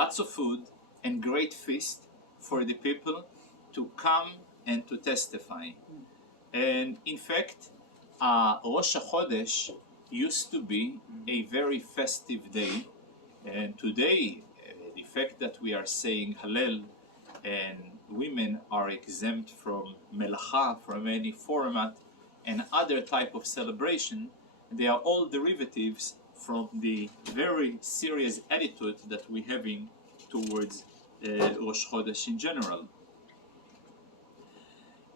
lots of food and great feast for the people to come and to testify. And in fact, Rosh Chodesh used to be a very festive day, and today the fact that we are saying Hallel and women are exempt from melacha, from any format and other type of celebration, they are all derivatives from the very serious attitude that we're having towards Rosh Chodesh in general.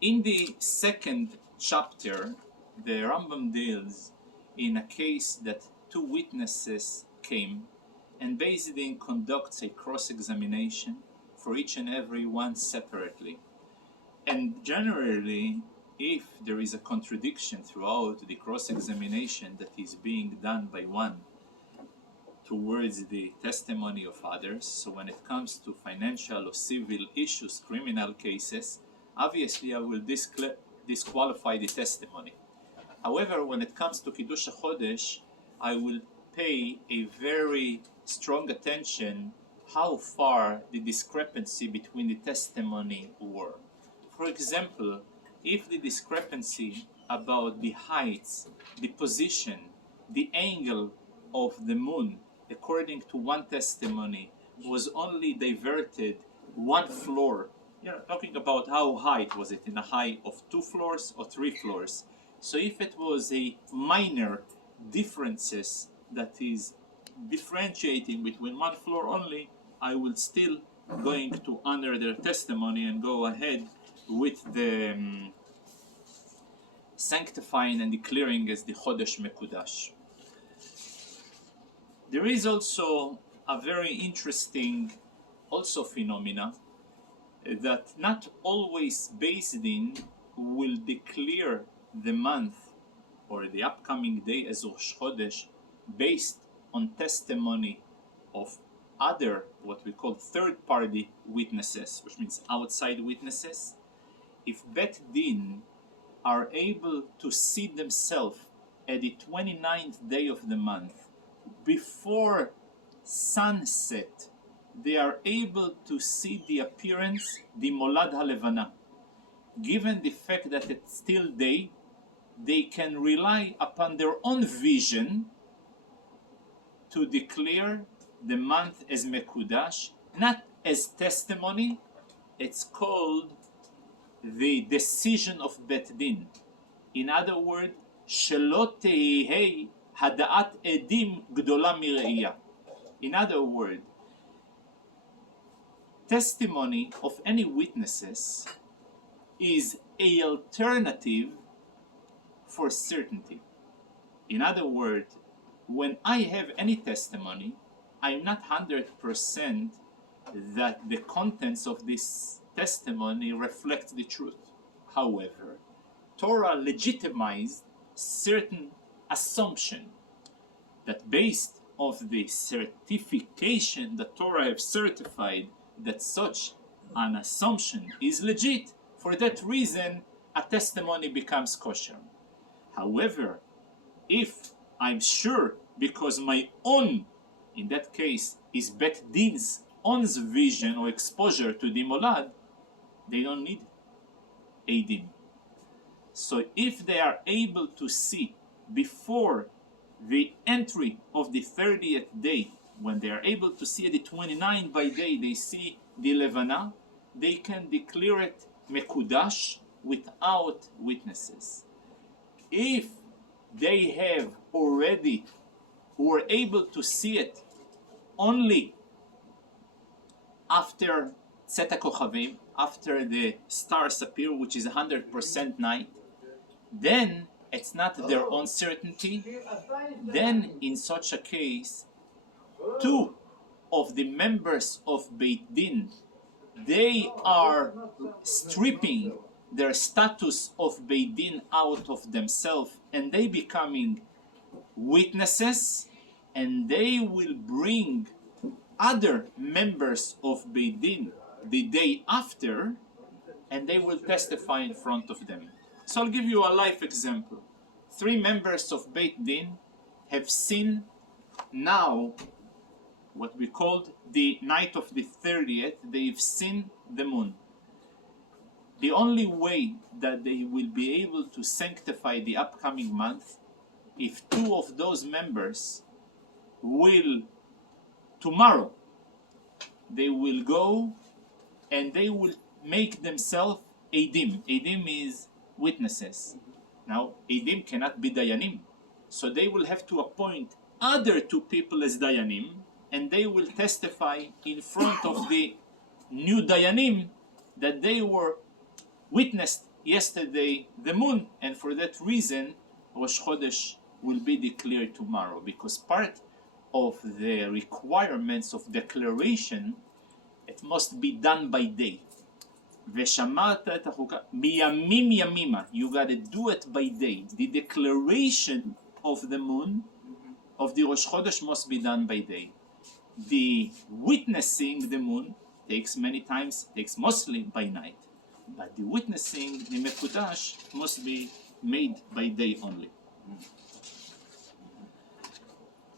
In the second chapter, the Rambam deals in a case that two witnesses came, and Beis Din conducts a cross-examination for each and every one separately. And generally, if there is a contradiction throughout the cross-examination that is being done by one towards the testimony of others, so when it comes to financial or civil issues, criminal cases, obviously I will disqualify the testimony. However, when it comes to Kiddush HaChodesh, I will pay a very strong attention how far the discrepancy between the testimony were. For example, if the discrepancy about the heights, the position, the angle of the moon, according to one testimony, was only diverted one floor, talking about how high was it, in a height of 2 floors or 3 floors. So if it was a minor differences that is differentiating between one floor only, I will still going to honor their testimony and go ahead with the sanctifying and declaring as the Chodesh Mekudash. There is also a very interesting phenomena that not always Beis Din will declare the month or the upcoming day as Rosh Chodesh based on testimony of other, what we call third-party witnesses, which means outside witnesses. If Bet Din are able to see themselves at the 29th day of the month, before sunset, they are able to see the appearance, the Molad HaLevana. Given the fact that it's still day, they can rely upon their own vision to declare the month as Mekudash, not as testimony. It's called the decision of Bet Din. In other words, Shelo tehei hada'at edim gdola mire'iyah. In other words, testimony of any witnesses is an alternative for certainty. In other words, when I have any testimony, I'm not 100% that the contents of this testimony reflect the truth. However, Torah legitimized certain assumption that based of the certification that Torah have certified that such an assumption is legit. For that reason, a testimony becomes kosher. However, if I'm sure because my own, in that case, is Bet Din's own vision or exposure to the Molad, they don't need Eidim. So if they are able to see before the entry of the 30th day, when they are able to see the 29th by day, they see the Levana, they can declare it Mekudash without witnesses. If they have already were able to see it only after Tzet HaKochavim, after the stars appear, which is 100% night, then it's not their own certainty. Then in such a case, two of the members of Beit Din, they are stripping their status of Beit Din out of themselves, and they becoming witnesses, and they will bring other members of Beit Din the day after, and they will testify in front of them. So I'll give you a life example. 3 members of Beit Din have seen now what we called the night of the 30th, they've seen the moon. The only way that they will be able to sanctify the upcoming month, if two of those members will, tomorrow, they will go and they will make themselves Eidim. Eidim is witnesses. Now, Eidim cannot be Dayanim. So they will have to appoint other two people as Dayanim, and they will testify in front of the new Dayanim that they were witnessed yesterday the moon, and for that reason Rosh Chodesh will be declared tomorrow, because part of the requirements of declaration, it must be done by day. ושמרת את החוקה בימים ימימה, you gotta do it by day. The declaration of the moon, of the Rosh Chodesh, must be done by day. The witnessing the moon takes mostly by night. But the witnessing the Mekudash must be made by day only.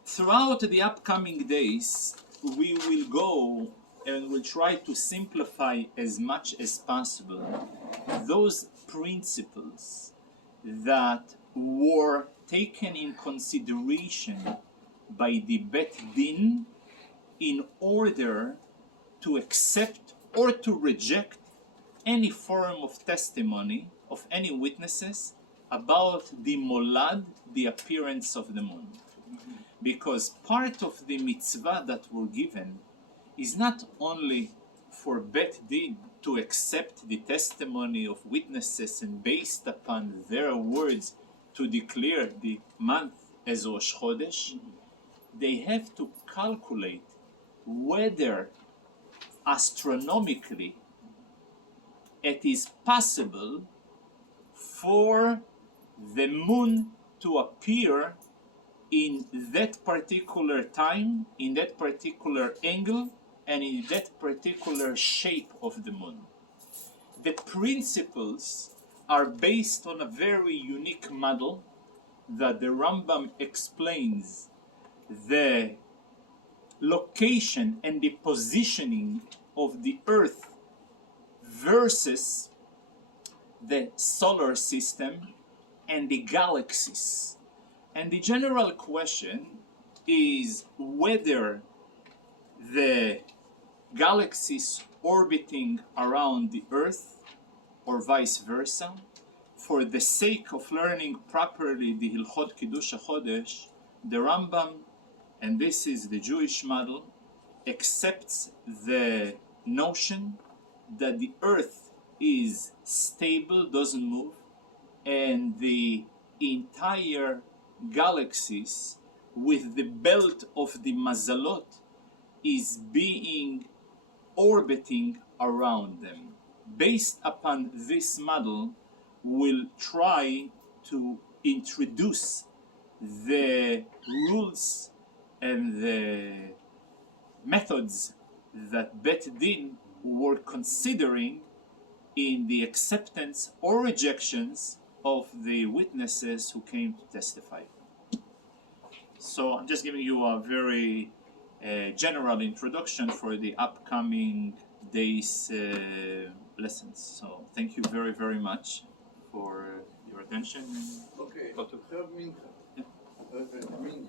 Throughout the upcoming days, we will go and we'll try to simplify as much as possible those principles that were taken in consideration by the Bet Din in order to accept or to reject any form of testimony of any witnesses about the molad, the appearance of the moon. Because part of the mitzvah that were given is not only for Bet Din to accept the testimony of witnesses and based upon their words to declare the month as Rosh Chodesh, they have to calculate whether astronomically it is possible for the moon to appear in that particular time, in that particular angle, and in that particular shape of the moon. The principles are based on a very unique model that the Rambam explains the location and the positioning of the Earth versus the solar system and the galaxies. And the general question is whether the galaxies orbiting around the Earth or vice versa. For the sake of learning properly the Hilchot Kiddush HaChodesh, the Rambam, and this is the Jewish model, accepts the notion that the Earth is stable, doesn't move, and the entire galaxies with the belt of the Mazalot is being orbiting around them. Based upon this model, we'll try to introduce the rules and the methods that Bet Din were considering in the acceptance or rejections of the witnesses who came to testify. So I'm just giving you a very general introduction for the upcoming days' lessons. So thank you very, very much for your attention. Okay, Go to- third mincha. Yeah. Mincha.